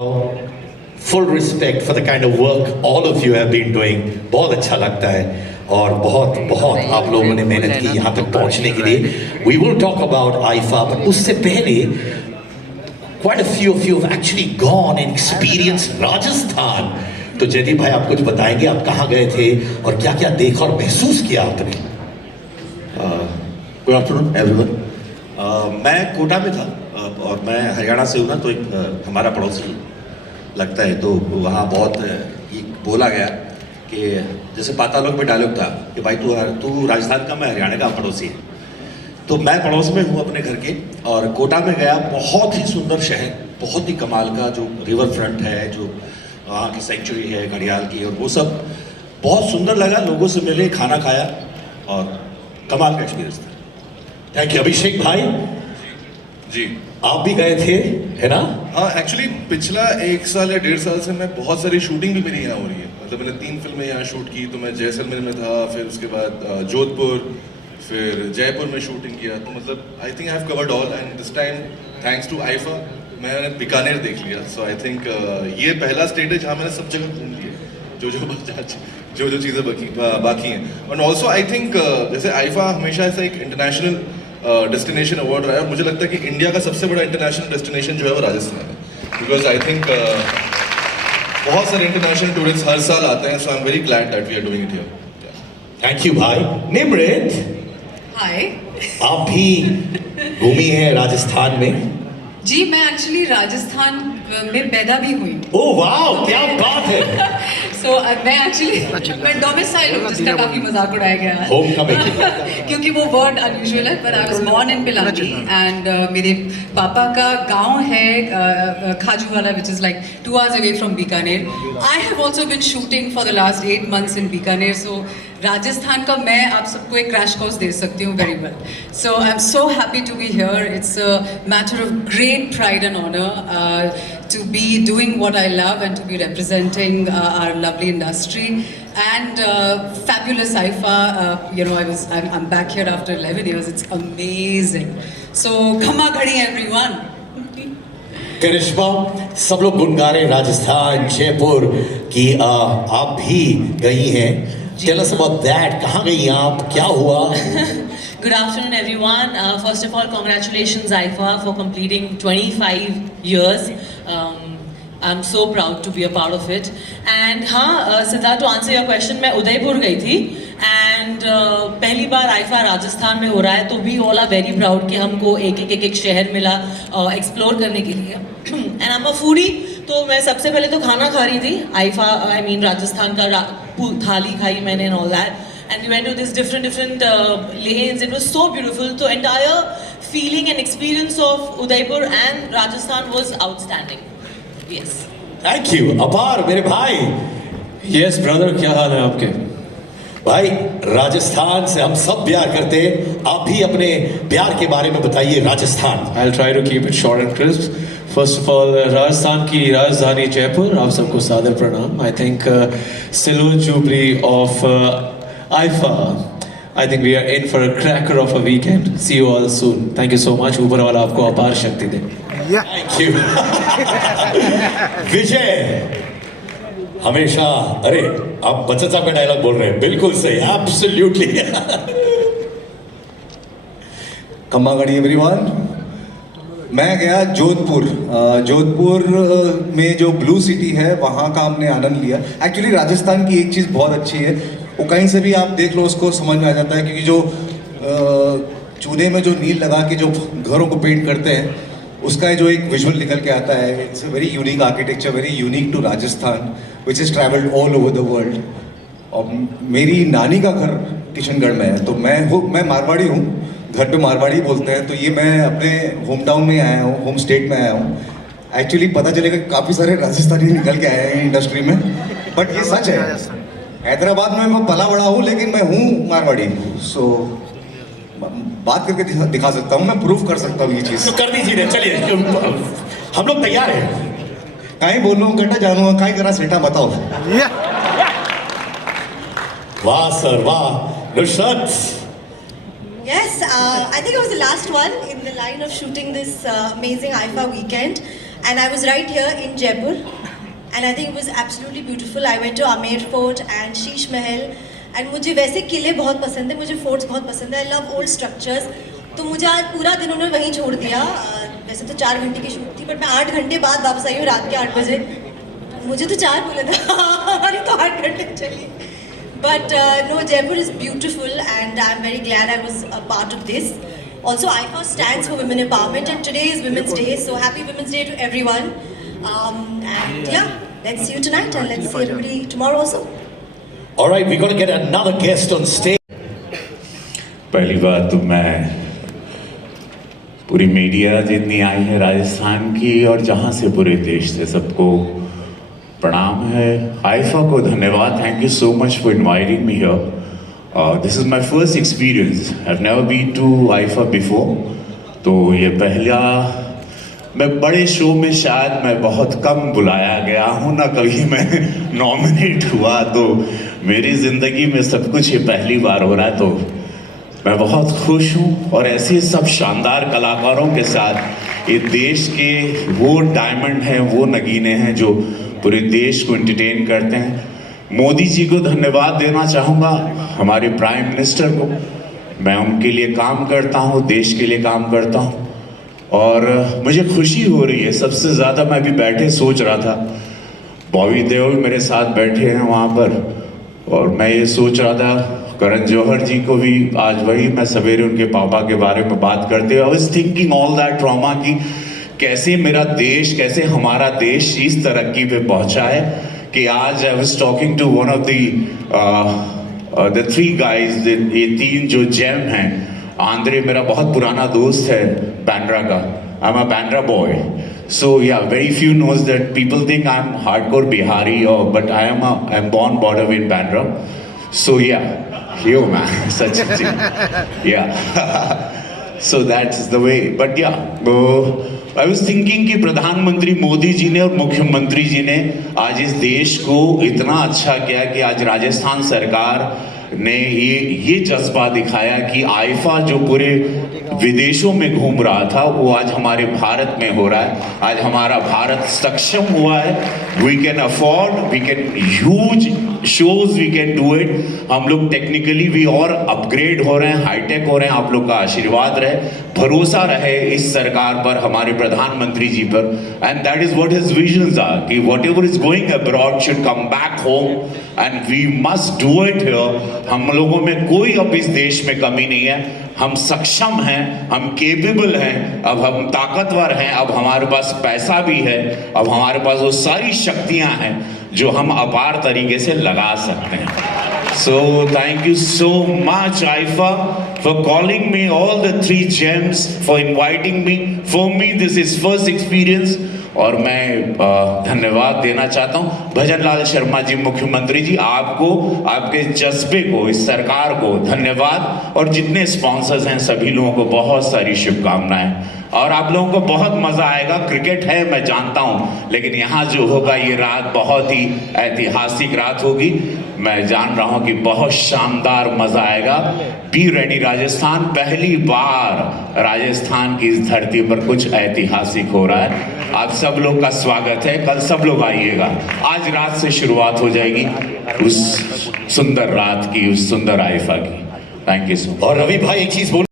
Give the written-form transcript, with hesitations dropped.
Full respect for the kind of work all of you have been doing. बहुत अच्छा लगता है और बहुत बहुत आप लोगों ने मेहनत की यहाँ तक पहुँचने के लिए. We will talk about IIFA, but उससे पहले quite a few of you have actually gone and experienced Rajasthan. तो जयदीप भाई आप कुछ बताएंगे, आप कहाँ गए थे और क्या क्या देखा और महसूस किया आपने? Good afternoon everyone. मैं कोटा में था और मैं हरियाणा से हूँ ना, तो एक हमारा पड़ोसी लगता है, तो वहाँ बहुत ये बोला गया कि जैसे पातालोक में डायलॉग था कि भाई तू राजस्थान का, मैं हरियाणा का पड़ोसी है. तो मैं पड़ोस में हूँ अपने घर के, और कोटा में गया. बहुत ही सुंदर शहर, बहुत ही कमाल का, जो रिवर फ्रंट है, जो वहाँ की सेंचुरी है घड़ियाल की, और वो सब बहुत सुंदर लगा. लोगों से मिले, खाना खाया और कमाल का एक्सपीरियंस था. Thank you. अभिषेक भाई जी आप भी गए थे, है ना? हाँ, एक्चुअली पिछला 1 साल या 1.5 साल से मैं बहुत सारी शूटिंग भी मेरी यहाँ हो रही है. मतलब मैंने 3 फिल्में यहाँ शूट की. तो मैं जैसलमेर में था, फिर उसके बाद जोधपुर, फिर जयपुर में शूटिंग किया. तो मतलब I think I have covered all, and this time thanks to IIFA मैंने बीकानेर देख लिया. सो आई थिंक ये पहला स्टेट है जहाँ मैंने सब जगह घूम लिया, जो जो चीज़ें बाकी हैं. एंड ऑल्सो आई थिंक जैसे आईफा हमेशा ऐसा एक इंटरनेशनल डेस्टिनेशन अवार्ड रहा है, और मुझे लगता है कि इंडिया का सबसे बड़ा इंटरनेशनल डेस्टिनेशन जो है वो राजस्थान है. बिकॉज आई थिंक बहुत सारे इंटरनेशनल टूरिस्ट हर साल आते हैं. So I am very glad that we are doing it here. Thank you भाई. निमृत, हाय. आप भी घूमी हैं राजस्थान में? जी, मैं एक्चुअली राजस्थान में पैदा भी हुई. ओह वाह, क्या बात है. सो मैं एक्चुअली मैं डोमिसाइल हूँ, जिसका काफी मजाक उड़ाया गया है. Homecoming. क्योंकि वो वर्ड अनयूजुअल है, पर I was born in Pilani, and मेरे पापा का गांव है Khajuwala, which is like 2 hours away from Bikaner. I have also been shooting for the last 8 months in Bikaner. So Rajasthan का मैं आप सबको एक क्रैश कोर्स दे सकती हूँ very well. So I am so happy to be here. It's a matter of great pride and honor to be doing what I love and to be representing our lovely industry, and fabulous IFA. I'm back here after 11 years. It's amazing. So Khamma Ghadi everyone. करिश्मा, सब लोग गुनगा रहे राजस्थान, जयपुर की. आप भी गई हैं. Tell us about that. कहाँ गई आप, क्या हुआ? Good afternoon, everyone. First of all, congratulations, IFA, for completing 25 years. I'm so proud to be a part of it. And हाँ, Siddharth, to answer your question, मैं उदयपुर गई थी. And पहली बार IFA राजस्थान में हो रहा है, तो we all are very proud कि हमको एक शहर मिला एक्सप्लोर करने के लिए. And I'm a foodie, तो मैं सबसे पहले तो खाना खा रही थी. IFA, I mean राजस्थान का थाली खाई मैंने and all that. And we went to this different lanes. It was so beautiful. The entire feeling and experience of Udaipur and Rajasthan was outstanding. Yes. Thank you. अपार मेरे भाई. Yes, brother, क्या हाल है आपके? भाई, राजस्थान से हम सब प्यार करते हैं. आप भी अपने प्यार के बारे में बताइए. Rajasthan. I'll try to keep it short and crisp. First of all, Rajasthan की राजधानी जयपुर, आप सबको सादर प्रणाम. I think silver jubilee of IFA. I think we are in for a cracker of a weekend. See you all soon. Thank you so much. ऊपर वाला आपको अपार शक्ति दे. Thank you. विजय, हमेशा, अरे आप बच्चा साहब का डायलॉग बोल रहे हैं. बिल्कुल सही, एब्सोल्युटली. खम्मा गढ़ी एवरीवन. मैं गया जोधपुर में जो ब्लू सिटी है, वहाँ का हमने आनंद लिया. एक्चुअली राजस्थान की एक चीज़ बहुत अच्छी है, वो कहीं से भी आप देख लो उसको समझ में आ जाता है, क्योंकि जो चूने में जो नील लगा के जो घरों को पेंट करते हैं, उसका जो एक विजुअल निकल के आता है. It's a very unique architecture, very unique to Rajasthan, which is travelled all over the world. और मेरी नानी का घर किशनगढ़ में है, तो मैं मारवाड़ी हूँ. घर पे मारवाड़ी बोलते हैं. तो ये मैं अपने होम टाउन में आया हूँ, होम स्टेट में आया हूँ. एक्चुअली पता चलेगा काफ़ी सारे राजस्थानी निकल के आए हैं इंडस्ट्री में, बट ये सच है. हैदराबाद में मैं पला बड़ा हूँ, लेकिन मैं हूँ मारवाड़ी. सो बात करके दिखा सकता हूँ, मैं प्रूफ कर सकता हूँ ये चीज़. तो कर दीजिए. चलिए, हम लोग तैयार हैं. कहीं बोल रहा हूँ कटा जानू, कहीं करा सेठा बताओ. वाह सर, वाह. Nusrat. Yes, I think I was the last one in the line of shooting this amazing IFA weekend. and I was right here in Jaipur, and I think it was absolutely beautiful. I went to Amer Fort and Sheesh Mahal, and मुझे वैसे किले बहुत पसंद है, मुझे forts बहुत पसंद है. I love old structures. तो मुझे आज पूरा दिन उन्होंने वहीं छोड़ दिया. वैसे तो 4 घंटे की शूट थी, बट मैं 8 घंटे बाद वापस आई हूँ रात के 8 बजे. मुझे तो 4 बोला था, हमारी तो 8 घंटे चली. But no, Jaipur is beautiful, and I'm very glad I was a part of this. Also, IFA stands for women empowerment, and today is Women's Day, so happy Women's Day to everyone. And yeah, let's see you tonight, and let's see everybody tomorrow also. All right, we're going to get another guest on stage. पहली बात तो मैं पूरी media जितनी आई है राजस्थान की और जहाँ से पूरे देश से सबको प्रणाम है. आइफा को धन्यवाद. Thank you so much for inviting me here. This is my first experience. I have never been to IIFA before. तो ये पहला, मैं बड़े शो में शायद मैं बहुत कम बुलाया गया हूँ ना, कभी मैं नॉमिनेट हुआ. तो मेरी ज़िंदगी में सब कुछ ये पहली बार हो रहा है, तो मैं बहुत खुश हूँ. और ऐसे सब शानदार कलाकारों के साथ ये देश के वो डायमंड हैं, वो नगीने हैं जो पूरे देश को एंटरटेन करते हैं. मोदी जी को धन्यवाद देना चाहूँगा, हमारे प्राइम मिनिस्टर को. मैं उनके लिए काम करता हूँ, देश के लिए काम करता हूँ, और मुझे खुशी हो रही है. सबसे ज़्यादा मैं भी बैठे सोच रहा था, बॉबी देओल मेरे साथ बैठे हैं वहाँ पर, और मैं ये सोच रहा था करण जौहर जी को भी आज वही मैं सवेरे उनके पापा के बारे में बात करते हुए I was thinking all that trauma की कैसे मेरा देश, कैसे हमारा देश इस तरक्की पे पहुंचा है कि आज I was talking to one of the 3 guys. ये 3 जो जेम हैं. आंद्रे मेरा बहुत पुराना दोस्त है बैंड्रा का. I am a Bandra boy. So yeah, very few knows that people think I'm hardcore Bihari, but I am born border in Bandra. So yeah, yo man, such a thing. Yeah. So that's the way. But yeah, I was thinking कि प्रधानमंत्री मोदी जी ने और मुख्यमंत्री जी ने आज इस देश को इतना अच्छा किया कि आज राजस्थान सरकार ने ये जज्बा दिखाया कि आइफा जो पूरे विदेशों में घूम रहा था वो आज हमारे भारत में हो रहा है. आज हमारा भारत सक्षम हुआ है. We can afford, we can huge shows, we can do it. हम लोग टेक्निकली भी और अपग्रेड हो रहे हैं, हाईटेक हो रहे हैं. आप लोग का आशीर्वाद रहे, भरोसा रहे इस सरकार पर, हमारे प्रधानमंत्री जी पर. And that is what his visions are कि whatever is going abroad should come back home, and we must do it here. हम लोगों में कोई अब इस देश में कमी नहीं है. हम सक्षम हैं, हम केपेबल हैं, अब हम ताकतवर हैं, अब हमारे पास पैसा भी है, अब हमारे पास वो सारी शक्तियां हैं जो हम अपार तरीके से लगा सकते हैं. So thank you so much IFA for calling me, all the 3 gems, for inviting me. For me this is first experience. और मैं धन्यवाद देना चाहता हूँ भजन लाल शर्मा जी, मुख्यमंत्री जी, आपको, आपके जज्बे को, इस सरकार को धन्यवाद. और जितने स्पॉन्सर्स हैं सभी लोगों को बहुत सारी शुभकामनाएं. और आप लोगों को बहुत मज़ा आएगा. क्रिकेट है मैं जानता हूँ, लेकिन यहाँ जो होगा ये रात बहुत ही ऐतिहासिक रात होगी. मैं जान रहा हूँ कि बहुत शानदार मज़ा आएगा. Be ready Rajasthan. पहली बार राजस्थान की इस धरती पर कुछ ऐतिहासिक हो रहा है. आप सब लोग का स्वागत है. कल सब लोग आइएगा. आज रात से शुरुआत हो जाएगी उस सुंदर रात की, उस सुंदर आइफा की. Thank you so much. और रवि भाई एक चीज बोल